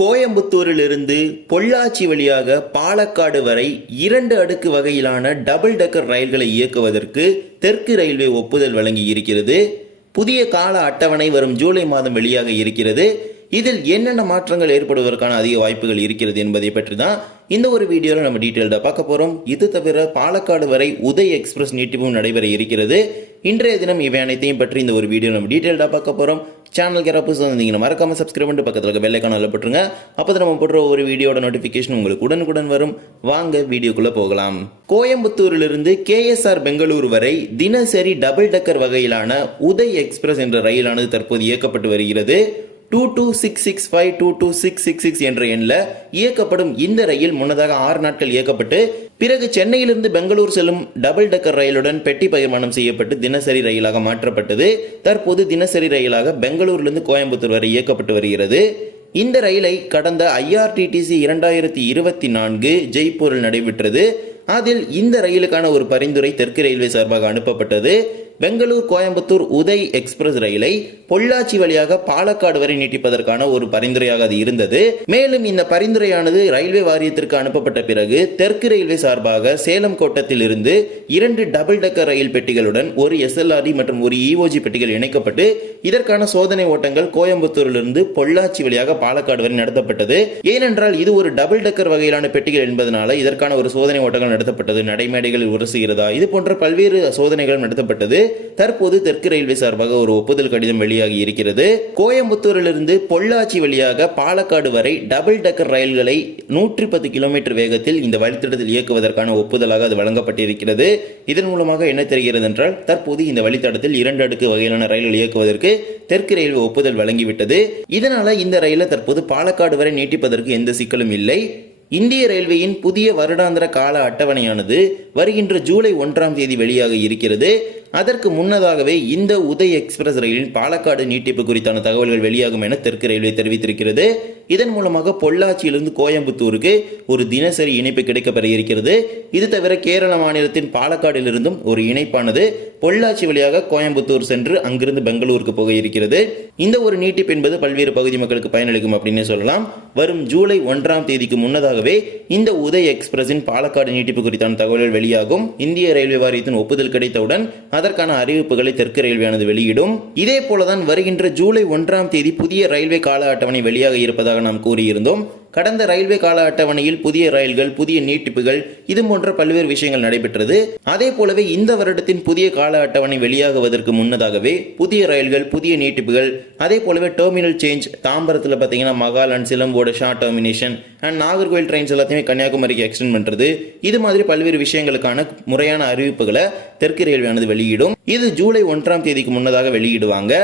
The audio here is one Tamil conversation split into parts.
கோயம்புத்தூரிலிருந்து பொள்ளாச்சி வழியாக பாலக்காடு வரை இரண்டு அடுக்கு வகையிலான டபுள் டெக்கர் ரயில்களை இயக்குவதற்கு தெற்கு ரயில்வே ஒப்புதல் வழங்கி இருக்கிறது புதிய கால அட்டவணை வரும் ஜூலை மாதம் வெளியாக இருக்கிறது. இதில் என்னென்ன மாற்றங்கள் ஏற்படுவதற்கான அதிக வாய்ப்புகள் இருக்கிறது என்பதை பற்றி தான் இந்த ஒரு வீடியோவில் நம்ம டீட்டெயில்டாக பார்க்க போகிறோம் இது தவிர பாலக்காடு வரை உதய் எக்ஸ்பிரஸ் நீட்டிப்பும் நடைபெற இருக்கிறது. இன்றைய தினம் இவை அனைத்தையும் பற்றி இந்த ஒரு வீடியோ நம்ம டீட்டெயில்டாக பார்க்க போகிறோம் சேனலுக்கு யாராவது புதுசாக வந்தீங்கன்னா மறக்காமல் சப்ஸ்கிரைப் பண்ணிட்டு பக்கத்தில் இருக்க பெல்லைக்கான போட்டுருங்க. அப்போ தான் நம்ம போடுற ஒரு வீடியோட நோட்டிஃபிகேஷன் உங்களுக்கு உடனுக்குடன் வரும். வாங்க வீடியோக்குள்ளே போகலாம். கோயம்புத்தூரிலிருந்து கேஎஸ்ஆர் பெங்களூர் வரை தினசரி டபுள் டக்கர் வகையிலான உதய் எக்ஸ்பிரஸ் என்ற ரயிலானது தற்போது இயக்கப்பட்டு வருகிறது. Two two six six five two two six six six என்ற எண்ணில் இயக்கப்படும் இந்த ரயில் முன்னதாக ஆறு நாட்கள் இயக்கப்பட்டு பிறகு சென்னையிலிருந்து பெங்களூர் செல்லும் டபுள் டெக்கர் ரயிலுடன் பெட்டி பகிர்மானம் செய்யப்பட்டு தினசரி ரயிலாக மாற்றப்பட்டது. தற்போது தினசரி ரயிலாக பெங்களூரிலிருந்து கோயம்புத்தூர் வரை இயக்கப்பட்டு வருகிறது. இந்த ரயிலை கடந்த ஐஆர்டிடிசி இரண்டாயிரத்தி இருபத்தி நான்கு ஜெய்ப்பூரில் நடைபெற்றது. அதில் இந்த ரயிலுக்கான ஒரு பரிந்துரை தெற்கு ரயில்வே சார்பாக அனுப்பப்பட்டது. பெங்களூர் கோயம்புத்தூர் உதய் எக்ஸ்பிரஸ் ரயிலை பொள்ளாச்சி வழியாக பாலக்காடு வரை நீட்டிப்பதற்கான ஒரு பரிந்துரையாக அது இருந்தது. மேலும் இந்த பரிந்துரையானது ரயில்வே வாரியத்திற்கு அனுப்பப்பட்ட பிறகு தெற்கு ரயில்வே சார்பாக சேலம் கோட்டத்தில் இருந்து இரண்டு டபுள் டக்கர் ரயில் பெட்டிகளுடன் ஒரு எஸ்எல்ஆர்டி மற்றும் ஒரு இஓஜி பெட்டிகள் இணைக்கப்பட்டு இதற்கான சோதனை ஓட்டங்கள் கோயம்புத்தூரிலிருந்து பொள்ளாச்சி வழியாக பாலக்காடு வரை நடத்தப்பட்டது. ஏனென்றால் இது ஒரு டபுள் டக்கர் வகையிலான பெட்டிகள் என்பதனால இதற்கான ஒரு சோதனை ஓட்டங்கள் நடத்தப்பட்டது. நடைமேடைகளில் உரசுகிறதா? இது போன்ற பல்வேறு சோதனைகளும் நடத்தப்பட்டது. தற்போது தெற்கு ரயில்வே சார்பாக ஒரு ஒப்புதல் கடிதம் வெளியாகி இருக்கிறது. கோயம்புத்தூரிலிருந்து பொள்ளாச்சி வழியாக பாலக்காடு வரை டபுள் டக்கர் ரயில்களை நூற்றி பத்து கிலோமீட்டர் வேகத்தில் இந்த வழித்தடத்தில் இயக்குவதற்கான ஒப்புதலாக அது வழங்கப்பட்டிருக்கிறது. இதன் மூலமாக என்ன தெரிகிறது என்றால் தற்போது இந்த வழித்தடத்தில் இரண்டு அடுக்கு வகையிலான ரயில்கள் இயக்குவதற்கு தெற்கு ரயில்வே ஒப்புதல் வழங்கிவிட்டது. இதனால இந்த ரயிலை தற்போது பாலக்காடு வரை நீட்டிப்பதற்கு எந்த சிக்கலும் இல்லை. இந்திய ரயில்வேயின் புதிய வருடாந்திர கால அட்டவணையானது வருகின்ற ஜூலை ஒன்றாம் தேதி வெளியாக இருக்கிறது. அதற்கு முன்னதாகவே இந்த உதய் எக்ஸ்பிரஸ் ரயிலின் பாலக்காடு நீட்டிப்பு குறித்தான தகவல்கள் வெளியாகும் என தெற்கு ரயில்வே தெரிவித்திருக்கிறது. இதன் மூலமாக பொள்ளாச்சியிலிருந்து கோயம்புத்தூருக்கு ஒரு தினசரி இணைப்பு கிடைக்கப்பெற இருக்கிறது. இது தவிர கேரள மாநிலத்தின் பாலக்காடிலிருந்தும் ஒரு இணைப்பானது பொள்ளாச்சி வழியாக கோயம்புத்தூர் சென்று அங்கிருந்து பெங்களூருக்கு போக இருக்கிறது. இந்த ஒரு நீட்டிப்பு என்பது பல்வேறு பகுதி மக்களுக்கு பயனளிக்கும் அப்படின்னு சொல்லலாம். வரும் ஜூலை ஒன்றாம் தேதிக்கு முன்னதாகவே இந்த உதய் எக்ஸ்பிரஸின் பாலக்காடு நீட்டிப்பு குறித்தான தகவல்கள் வெளியாகும். இந்திய ரயில்வே வாரியத்தின் ஒப்புதல் கிடைத்தவுடன் அதற்கான அறிவிப்புகளை தெற்கு ரயில்வேயானது வெளியிடும். இதே போலதான் வருகின்ற ஜூலை ஒன்றாம் தேதி புதிய ரயில்வே கால அட்டவணை வெளியாக இருப்பதாக வருவதாக நாம் கூறியிருந்தோம். கடந்த ரயில்வே கால அட்டவணையில் புதிய ரயில்கள் புதிய நீட்டிப்புகள் இது போன்ற பல்வேறு விஷயங்கள் நடைபெற்றது. அதே போலவே இந்த வருடத்தின் புதிய கால அட்டவணை வெளியாகுவதற்கு முன்னதாகவே புதிய ரயில்கள் புதிய நீட்டிப்புகள் அதே போலவே டெர்மினல் சேஞ்ச் தாம்பரத்தில் பார்த்தீங்கன்னா Mahal and சிலம்போட short termination and Nagercoil trains எல்லாத்தையுமே கன்னியாகுமரிக்கு எக்ஸ்டெண்ட் பண்ணுறது இது மாதிரி பல்வேறு விஷயங்களுக்கான முறையான அறிவிப்புகளை தெற்கு ரயில்வேயானது வெளியிடும். இது ஜூலை ஒன்றாம் தேதிக்கு முன்னதாக வெளியிடுவாங்க.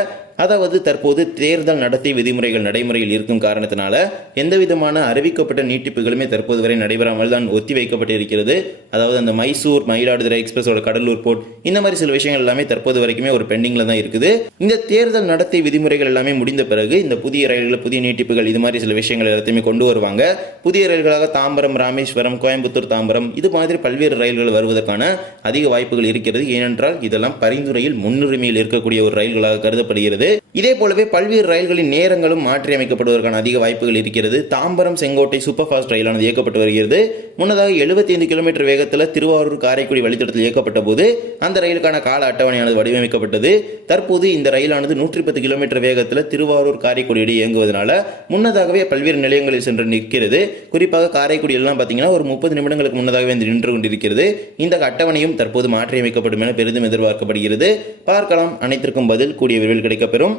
அதாவது தற்போது தேர்தல் நடத்தை விதிமுறைகள் நடைமுறையில் இருக்கும் காரணத்தினால எந்த விதமான அறிவிக்கப்பட்ட நீட்டிப்புகளுமே தற்போது வரை நடைபெறாமல் தான் ஒத்தி வைக்கப்பட்டிருக்கிறது. அதாவது அந்த மைசூர் மயிலாடுதுறை எக்ஸ்பிரஸோட கடலூர் போர்ட் இந்த மாதிரி சில விஷயங்கள் எல்லாமே தற்போது வரைக்குமே ஒரு பெண்டிங்ல தான் இருக்குது. இந்த தேர்தல் நடத்தை விதிமுறைகள் எல்லாமே முடிந்த பிறகு இந்த புதிய ரயில்கள் புதிய நீட்டிப்புகள் இது மாதிரி சில விஷயங்கள் எல்லாத்தையுமே கொண்டு வருவாங்க. புதிய ரயில்களாக தாம்பரம் ராமேஸ்வரம் கோயம்புத்தூர் தாம்பரம் இது மாதிரி பல்வேறு ரயில்கள் வருவதற்கான அதிக வாய்ப்புகள் இருக்கிறது. ஏனென்றால் இதெல்லாம் பரிந்துரையில் முன்னுரிமையில் இருக்கக்கூடிய ஒரு ரயில்களாக கருதப்படுகிறது. இருக்கிறது இதே போலவே பல்வேறு ரயில்களின் நேரங்களும் மாற்றி அமைக்கப்படுவதற்கான அதிக வாய்ப்புகள் இருக்கிறது. தாம்பரம் செங்கோட்டை சூப்பர் ஃபாஸ்ட் ரயிலானது இயக்கப்பட்டு வருகிறது. முன்னதாக எழுபத்தி ஐந்து கிலோமீட்டர் வேகத்தில் திருவாரூர் காரைக்குடி வழித்தடத்தில் இயக்கப்பட்ட போது அந்த ரயிலுக்கான கால அட்டவணையானது வடிவமைக்கப்பட்டது. தற்போது இந்த ரயிலானது நூற்றி பத்து கிலோமீட்டர் வேகத்தில் திருவாரூர் காரைக்குடி இடையே இயங்குவதனால முன்னதாகவே பல்வேறு நிலையங்களில் சென்று நிற்கிறது. குறிப்பாக காரைக்குடி எல்லாம் பார்த்தீங்கன்னா ஒரு முப்பது நிமிடங்களுக்கு முன்னதாகவே வந்து நின்று கொண்டிருக்கிறது. இந்த அட்டவணையும் தற்போது மாற்றியமைக்கப்படும் என பெரிதும் எதிர்பார்க்கப்படுகிறது. பார்க்கலாம். அனைத்திற்கும் பதில் கூடிய விரைவில் கிடைக்கப்பெறும்.